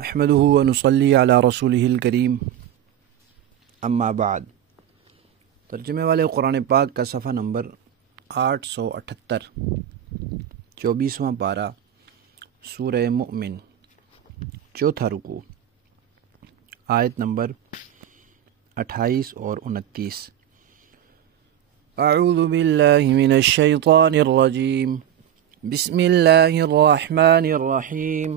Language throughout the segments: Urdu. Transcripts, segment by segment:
نحمده ونصلي علی رسوله الکریم اما بعد۔ ترجمے والے قرآن پاک کا صفحہ نمبر 878، 24واں پارہ، سورہ مؤمن، چوتھا رکوع، آیت نمبر 28 اور 29۔ اعوذ باللہ من الشیطان الرجیم، بسم اللہ الرحمن الرحیم۔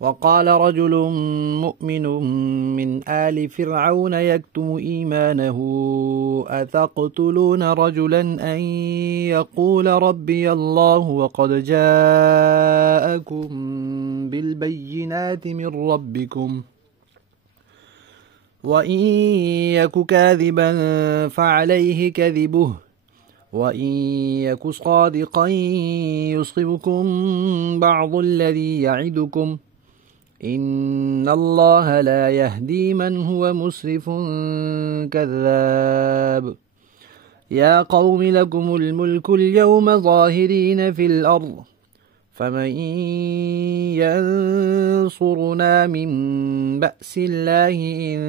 وقال رجل مؤمن من آل فرعون يكتم إيمانه أتقتلون رجلا أن يقول ربي الله وقد جاءكم بالبينات من ربكم وإن يك كاذبا فعليه كذبه وإن يك صادقا يصبكم بعض الذي يعدكم إن الله لا يهدي من هو مسرف كذاب يا قوم لكم الملك اليوم ظاهرين في الأرض فمن ينصرنا من بأس الله إن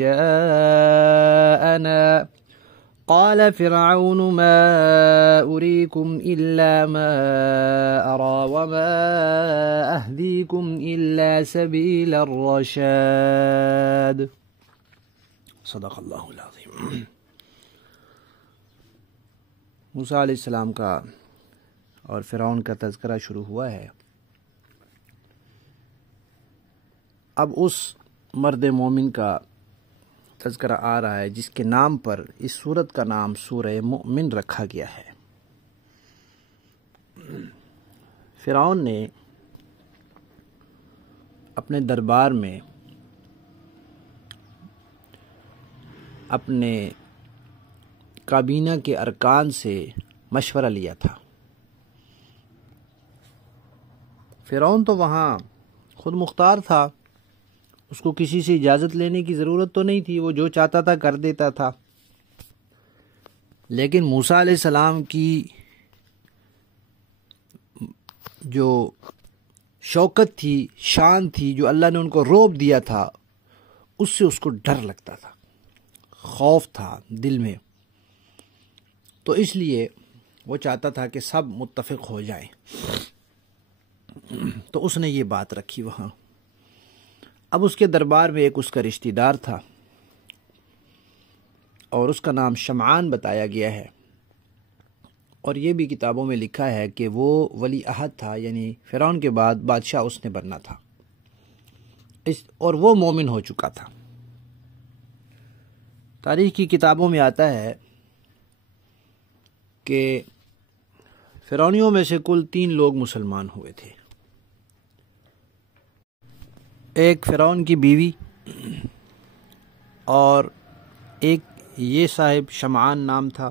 جاءنا قال فرعون ما أريكم إلا ما أرى وما أهديكم إلا سبيل الرشاد۔ صدق اللہ العظیم۔ موسیٰ علیہ السلام کا اور فرعون کا تذکرہ شروع ہوا ہے۔ اب اس مرد مومن کا تذکرہ آ رہا ہے جس کے نام پر اس سورت کا نام سورہ مؤمن رکھا گیا ہے۔ فرعون نے اپنے دربار میں اپنے کابینہ کے ارکان سے مشورہ لیا تھا۔ فرعون تو وہاں خود مختار تھا، اس کو کسی سے اجازت لینے کی ضرورت تو نہیں تھی، وہ جو چاہتا تھا کر دیتا تھا۔ لیکن موسیٰ علیہ السلام کی جو شوکت تھی، شان تھی، جو اللہ نے ان کو رعب دیا تھا، اس سے اس کو ڈر لگتا تھا، خوف تھا دل میں، تو اس لیے وہ چاہتا تھا کہ سب متفق ہو جائیں، تو اس نے یہ بات رکھی وہاں۔ اب اس کے دربار میں ایک اس کا رشتہ دار تھا اور اس کا نام شمعان بتایا گیا ہے، اور یہ بھی کتابوں میں لکھا ہے کہ وہ ولی عہد تھا، یعنی فرعون کے بعد بادشاہ اس نے بننا تھا، اور وہ مومن ہو چکا تھا۔ تاریخ کی کتابوں میں آتا ہے کہ فرعونیوں میں سے کل 3 لوگ مسلمان ہوئے تھے۔ ایک فرعون کی بیوی، اور ایک یہ صاحب شمعان نام تھا،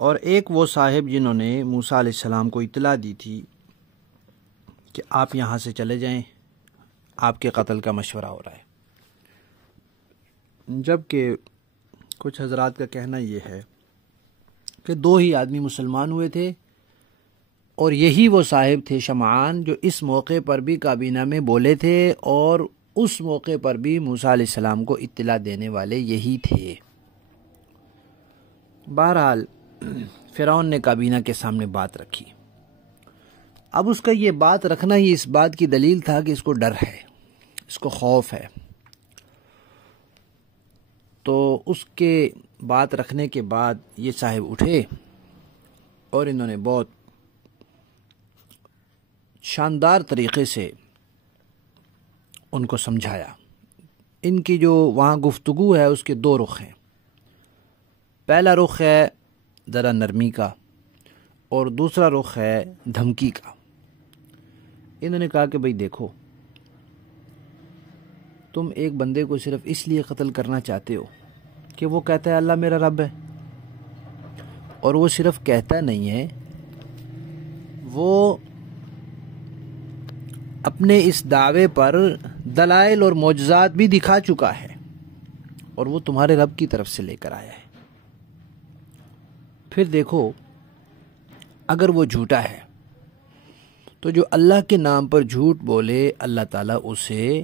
اور ایک وہ صاحب جنہوں نے موسیٰ علیہ السلام کو اطلاع دی تھی کہ آپ یہاں سے چلے جائیں، آپ کے قتل کا مشورہ ہو رہا ہے۔ جبکہ کچھ حضرات کا کہنا یہ ہے کہ 2 ہی آدمی مسلمان ہوئے تھے، اور یہی وہ صاحب تھے شمعان جو اس موقع پر بھی کابینہ میں بولے تھے، اور اس موقع پر بھی موسیٰ علیہ السلام کو اطلاع دینے والے یہی تھے۔ بہرحال فرعون نے کابینہ کے سامنے بات رکھی۔ اب اس کا یہ بات رکھنا ہی اس بات کی دلیل تھا کہ اس کو ڈر ہے، اس کو خوف ہے۔ تو اس کے بات رکھنے کے بعد یہ صاحب اٹھے اور انہوں نے بہت شاندار طریقے سے ان کو سمجھایا۔ ان کی جو وہاں گفتگو ہے اس کے 2 رخ ہیں۔ پہلا رخ ہے ذرا نرمی کا، اور دوسرا رخ ہے دھمکی کا۔ انہوں نے کہا کہ بھئی دیکھو، تم ایک بندے کو صرف اس لیے قتل کرنا چاہتے ہو کہ وہ کہتا ہے اللہ میرا رب ہے، اور وہ صرف کہتا نہیں ہے، وہ اپنے اس دعوے پر دلائل اور معجزات بھی دکھا چکا ہے، اور وہ تمہارے رب کی طرف سے لے کر آیا ہے۔ پھر دیکھو، اگر وہ جھوٹا ہے تو جو اللہ کے نام پر جھوٹ بولے اللہ تعالیٰ اسے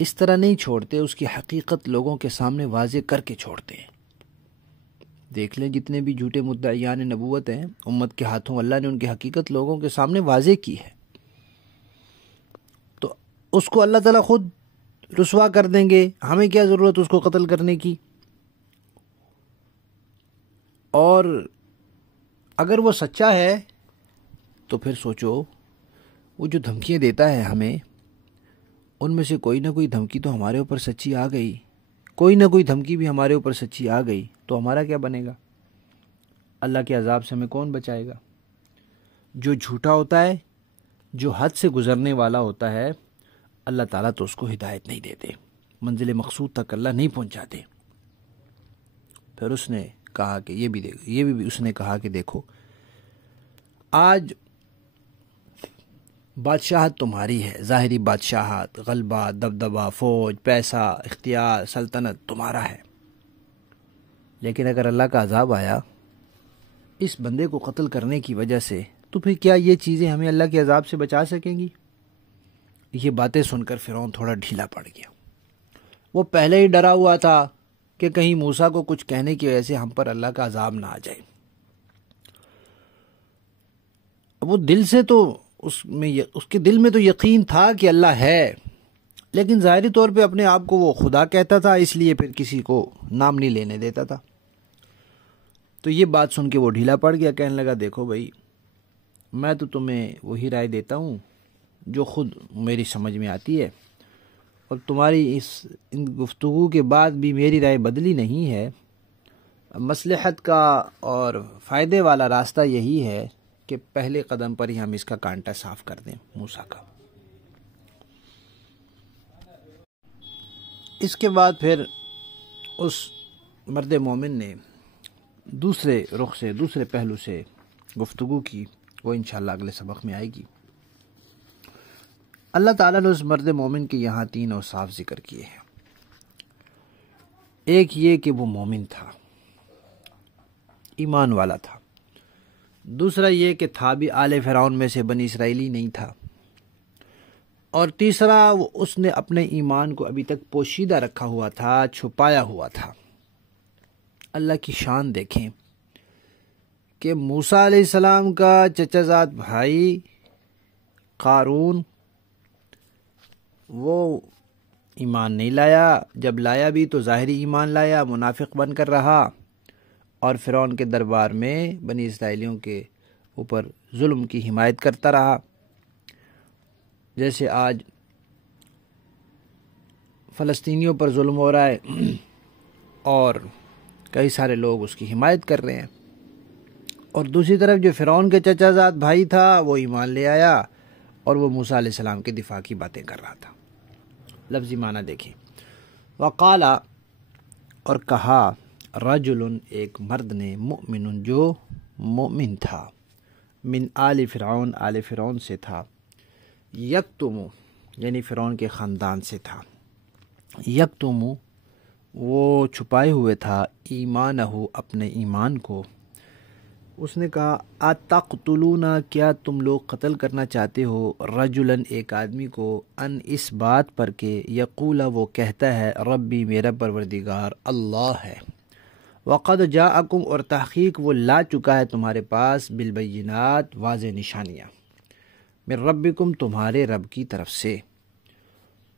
اس طرح نہیں چھوڑتے، اس کی حقیقت لوگوں کے سامنے واضح کر کے چھوڑتے ہیں۔ دیکھ لیں جتنے بھی جھوٹے مدعیان نبوت ہیں امت کے ہاتھوں، اللہ نے ان کی حقیقت لوگوں کے سامنے واضح کی ہے، تو اس کو اللہ تعالیٰ خود رسوا کر دیں گے، ہمیں کیا ضرورت اس کو قتل کرنے کی۔ اور اگر وہ سچا ہے تو پھر سوچو وہ جو دھمکیاں دیتا ہے ہمیں، ان میں سے کوئی نہ کوئی دھمکی تو ہمارے اوپر سچی آ گئی، کوئی نہ کوئی دھمکی بھی ہمارے اوپر سچی آ گئی تو ہمارا کیا بنے گا؟ اللہ کے عذاب سے ہمیں کون بچائے گا؟ جو جھوٹا ہوتا ہے، جو حد سے گزرنے والا ہوتا ہے، اللہ تعالیٰ تو اس کو ہدایت نہیں دیتے، منزل مقصود تک اللہ نہیں پہنچاتے۔ پھر اس نے کہا کہ یہ بھی اس نے کہا کہ دیکھو آج بادشاہت تمہاری ہے، ظاہری بادشاہت، غلبہ، دبدبہ، فوج، پیسہ، اختیار، سلطنت تمہارا ہے، لیکن اگر اللہ کا عذاب آیا اس بندے کو قتل کرنے کی وجہ سے تو پھر کیا یہ چیزیں ہمیں اللہ کے عذاب سے بچا سکیں گی؟ یہ باتیں سن کر فرعون تھوڑا ڈھیلا پڑ گیا۔ وہ پہلے ہی ڈرا ہوا تھا کہ کہیں موسیٰ کو کچھ کہنے کی وجہ سے ہم پر اللہ کا عذاب نہ آ جائے۔ وہ دل سے تو اس کے دل میں تو یقین تھا کہ اللہ ہے، لیکن ظاہری طور پہ اپنے آپ کو وہ خدا کہتا تھا، اس لیے پھر کسی کو نام نہیں لینے دیتا تھا۔ تو یہ بات سن کے وہ ڈھیلا پڑ گیا، کہنے لگا دیکھو بھائی میں تو تمہیں وہی رائے دیتا ہوں جو خود میری سمجھ میں آتی ہے، اور تمہاری ان گفتگو کے بعد بھی میری رائے بدلی نہیں ہے۔ مصلحت کا اور فائدے والا راستہ یہی ہے کہ پہلے قدم پر ہی ہم اس کا کانٹا صاف کر دیں موسیٰ کا۔ اس کے بعد پھر اس مرد مومن نے دوسرے رخ سے، دوسرے پہلو سے گفتگو کی، وہ انشاءاللہ اگلے سبق میں آئے گی۔ اللہ تعالیٰ نے اس مرد مومن کے یہاں 3 اوصاف ذکر کیے ہیں۔ ایک یہ کہ وہ مومن تھا، ایمان والا تھا۔ دوسرا یہ کہ تھا بھی آل فرعون میں سے، بنی اسرائیلی نہیں تھا۔ اور تیسرا اس نے اپنے ایمان کو ابھی تک پوشیدہ رکھا ہوا تھا، چھپایا ہوا تھا۔ اللہ کی شان دیکھیں کہ موسیٰ علیہ السلام کا چچا زاد بھائی قارون وہ ایمان نہیں لایا، جب لایا بھی تو ظاہری ایمان لایا، منافق بن کر رہا، اور فرعون کے دربار میں بنی اسرائیلیوں کے اوپر ظلم کی حمایت کرتا رہا، جیسے آج فلسطینیوں پر ظلم ہو رہا ہے اور کئی سارے لوگ اس کی حمایت کر رہے ہیں۔ اور دوسری طرف جو فرعون کے چچا زاد بھائی تھا وہ ایمان لے آیا اور وہ موسیٰ علیہ السلام کے دفاع کی باتیں کر رہا تھا۔ لفظی معنی دیکھیں، وقالا اور کہا، رجل ایک مرد نے، مؤمن جو مومن تھا، من آل فرعون آل فرعون سے تھا، یکتم یعنی فرعون کے خاندان سے تھا، یکتم وہ چھپائے ہوئے تھا، ایمانہ اپنے ایمان کو۔ اس نے کہا، اتقتلون کیا تم لوگ قتل کرنا چاہتے ہو، رجلاً ایک آدمی کو، ان اس بات پر کہ یقول وہ کہتا ہے، ربی میرا پروردگار اللہ ہے، وقد جاءکم اور تحقیق وہ لا چکا ہے تمہارے پاس، بالبینات واضح نشانیاں، من ربکم تمہارے رب کی طرف سے،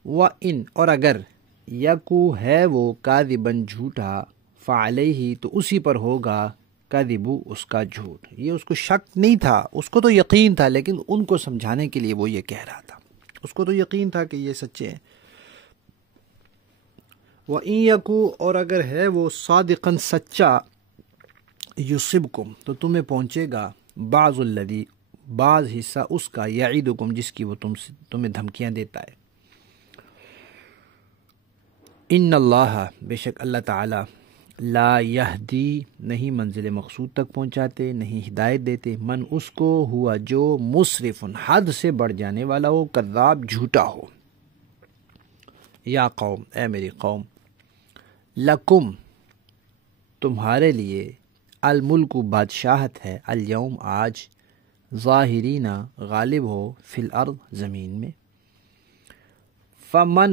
وَإِن اور اگر یکو ہے وہ کاذباً جھوٹا، فعلیہ تو اسی پر ہوگا، کذبو اس کا جھوٹ۔ یہ اس کو شک نہیں تھا، اس کو تو یقین تھا، لیکن ان کو سمجھانے کے لیے وہ یہ کہہ رہا تھا۔ اس کو تو یقین تھا کہ یہ سچے ہیں۔ وَإِن یکو اور اگر ہے وہ صادقاً سچا، یصبکم تو تمہیں پہنچے گا، بعض الذی بعض حصہ اس کا، یعیدکم جس کی وہ تمہیں دھمکیاں دیتا ہے۔ ان اللہ بے شک اللہ تعالی، لا یہدی نہیں منزل مقصود تک پہنچاتے، نہیں ہدایت دیتے، من اس کو ہوا جو مسرف حد سے بڑھ جانے والا ہو، کذاب جھوٹا ہو۔ یا قوم اے میری قوم، لکم تمہارے لیے، الملک بادشاہت ہے، الیوم آج، ظاہرین غالب ہو فی الارض زمین میں، فمن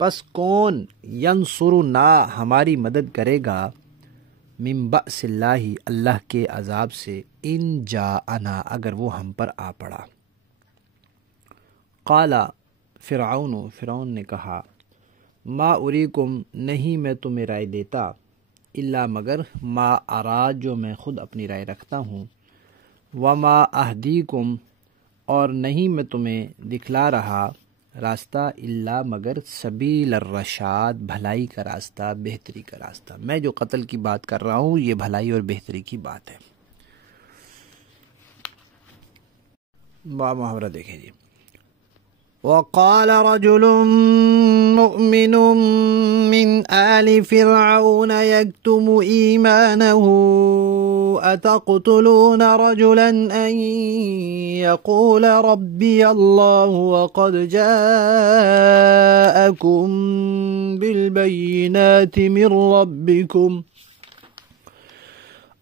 پس کون ینصرنا ہماری مدد کرے گا، من بأس اللہ اللہ کے عذاب سے، ان جاءنا اگر وہ ہم پر آ پڑا۔ قال فرعون نے کہا، ما اریکم نہیں میں تمہیں رائے دیتا، الا مگر ما ارا جو میں خود اپنی رائے رکھتا ہوں، وما اہدیکم اور نہیں میں تمہیں دکھلا رہا راستہ، الا مگر سبیل الرشاد بھلائی کا راستہ، بہتری کا راستہ۔ میں جو قتل کی بات کر رہا ہوں یہ بھلائی اور بہتری کی بات ہے۔ محاورہ دیکھیں جی، وقال رجل مؤمن من آل فرعون يكتم إيمانه أتقتلون رجلا أن يقول ربي الله وقد جاءكم بالبينات من ربكم۔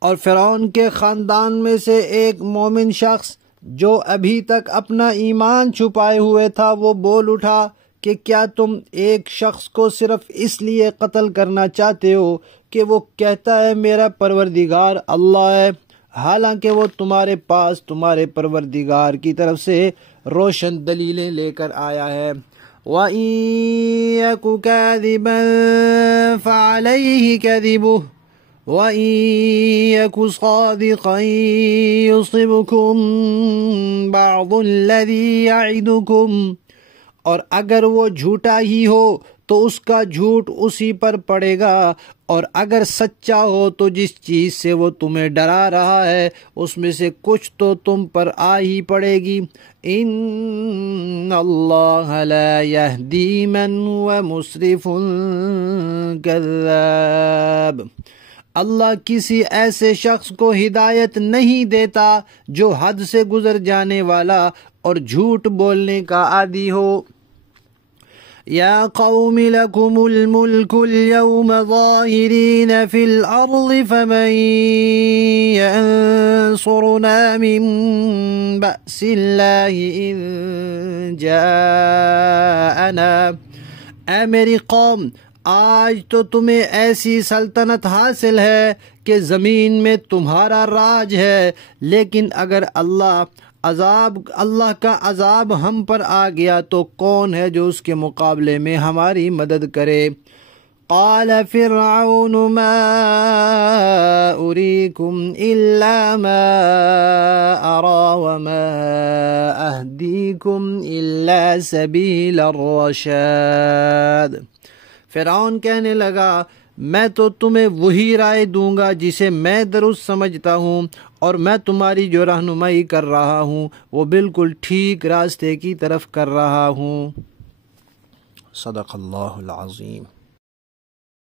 اور فرعون کے خاندان میں سے ایک مومن شخص جو ابھی تک اپنا ایمان چھپائے ہوئے تھا، وہ بول اٹھا کہ کیا تم ایک شخص کو صرف اس لیے قتل کرنا چاہتے ہو کہ وہ کہتا ہے میرا پروردگار اللہ ہے، حالانکہ وہ تمہارے پاس تمہارے پروردگار کی طرف سے روشن دلیلیں لے کر آیا ہے۔ وَإِن يَكُ كَاذِبًا فَعَلَيْهِ كَذِبُهُ وَإِن يَكُ صَادِقًا يُصِبْكُم بَعْضُ الَّذِي يَعِدُكُمْ، اور اگر وہ جھوٹا ہی ہو تو اس کا جھوٹ اسی پر پڑے گا، اور اگر سچا ہو تو جس چیز سے وہ تمہیں ڈرا رہا ہے اس میں سے کچھ تو تم پر آ ہی پڑے گی۔ ان اللہ لا یہدی من هو مسرف کذاب، اللہ کسی ایسے شخص کو ہدایت نہیں دیتا جو حد سے گزر جانے والا اور جھوٹ بولنے کا عادی ہو۔ یا قوم لکم الملک اليوم ظاہرین فی الارض فمن ینصرنا من بأس اللہ ان جاءنا۔ اے میری قوم، آج تو تمہیں ایسی سلطنت حاصل ہے کہ زمین میں تمہارا راج ہے، لیکن اگر اللہ کا عذاب ہم پر آ گیا تو کون ہے جو اس کے مقابلے میں ہماری مدد کرے؟ قال فرعون ما اریکم الا ما ارى وما اهدیکم الا سبیل الرشاد۔ فرعون کہنے لگا، میں تو تمہیں وہی رائے دوں گا جسے میں درست سمجھتا ہوں، اور میں تمہاری جو رہنمائی کر رہا ہوں وہ بالکل ٹھیک راستے کی طرف کر رہا ہوں۔ صدق اللہ العظیم۔